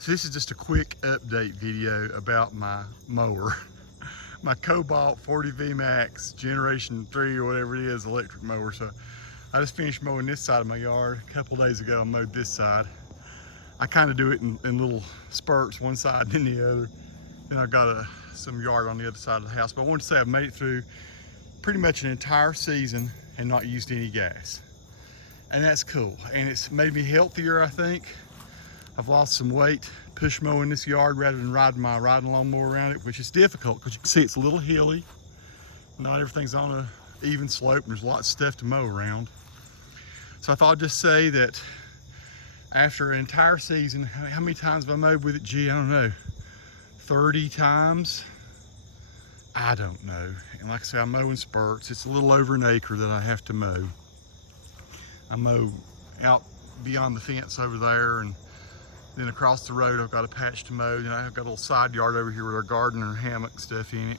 So this is just a quick update video about my mower. My Cobalt 40V Max Generation 3 or whatever it is electric mower. So I just finished mowing this side of my yard. A couple of days ago I mowed this side. I kind of do it in little spurts, one side and then the other. Then I've got some yard on the other side of the house. But I wanted to say I've made it through pretty much an entire season and not used any gas. And that's cool. And it's made me healthier, I think. I've lost some weight push mowing this yard rather than riding my riding lawnmower around it, which is difficult because you can see it's a little hilly. Not everything's on an even slope and there's lots of stuff to mow around. So I thought I'd just say that after an entire season, how many times have I mowed with it? Gee, I don't know, 30 times? I don't know. And like I say, I mow in spurts. It's a little over an acre that I have to mow. I mow out beyond the fence over there, and then across the road I've got a patch to mow. Then I've got a little side yard over here with our garden and hammock and stuff in it.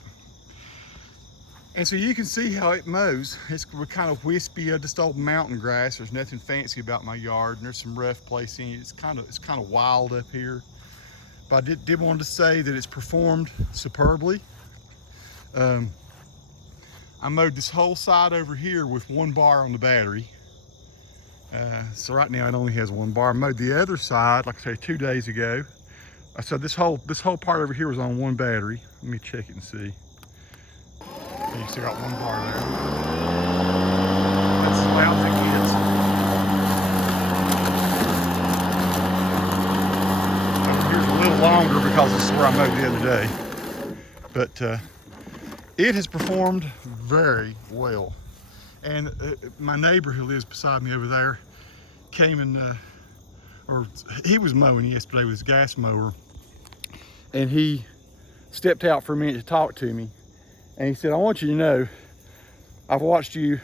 And so you can see how it mows. It's kind of wispy, just old mountain grass. There's nothing fancy about my yard, and there's some rough place in it. It's kind of wild up here. But I did want to say that it's performed superbly. I mowed this whole side over here with one bar on the battery. So right now it only has one bar. I mowed the other side, like I say, 2 days ago. So this whole part over here was on one battery. Let me check it and see. You still got one bar there. That's as loud as it gets. Over here's a little longer because this is where I mowed the other day. But it has performed very well. And my neighbor who lives beside me over there came and, he was mowing yesterday with his gas mower, and he stepped out for a minute to talk to me. And he said, I want you to know, I've watched you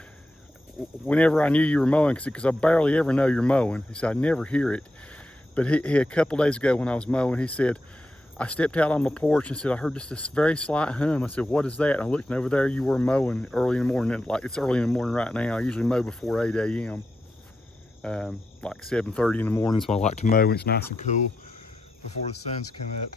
whenever I knew you were mowing, because I barely ever know you're mowing. He said, I never hear it. But he a couple days ago when I was mowing, he said, I stepped out on my porch and said, I heard just this very slight hum. I said, what is that? And I looked, and over there you were mowing early in the morning. Like, it's early in the morning right now. I usually mow before 8 a.m. Like 7:30 in the morning, so I like to mow when it's nice and cool before the sun's come up.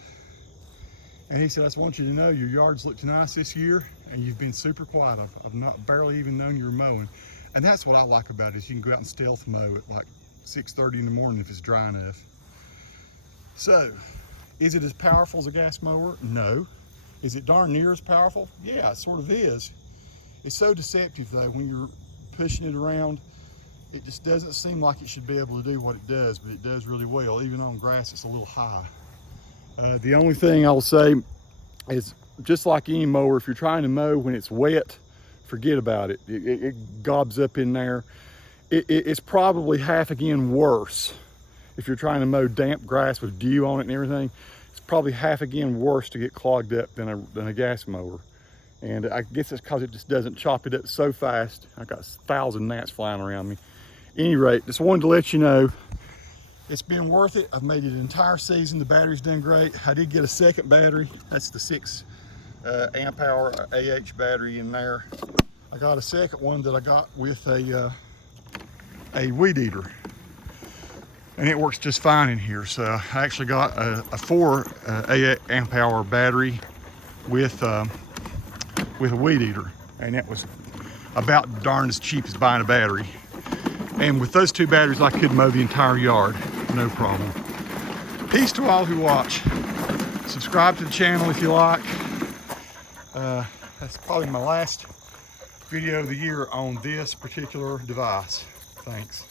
And he said, I just want you to know your yard's looked nice this year, and you've been super quiet. I've not barely even known you were mowing. And that's what I like about it, is you can go out and stealth mow at like 6:30 in the morning if it's dry enough. So, is it as powerful as a gas mower? No. Is it darn near as powerful? Yeah, it sort of is. It's so deceptive though, when you're pushing it around, it just doesn't seem like it should be able to do what it does, but it does really well. Even on grass, it's a little high. The only thing I'll say is, just like any mower, if you're trying to mow when it's wet, forget about it. It gobs up in there. It's probably half again worse if you're trying to mow damp grass with dew on it and everything. It's probably half again worse to get clogged up than a gas mower. And I guess it's because it just doesn't chop it up so fast. I got 1,000 gnats flying around me. At any rate, just wanted to let you know it's been worth it. I've made it an entire season. The battery's done great. I did get a second battery. That's the 6 amp hour AH battery in there. I got a second one that I got with a weed eater, and it works just fine in here. So I actually got a 4 amp hour battery with a weed eater, and that was about darn as cheap as buying a battery. And with those 2 batteries, I could mow the entire yard, no problem. Peace to all who watch. Subscribe to the channel if you like. That's probably my last video of the year on this particular device. Thanks.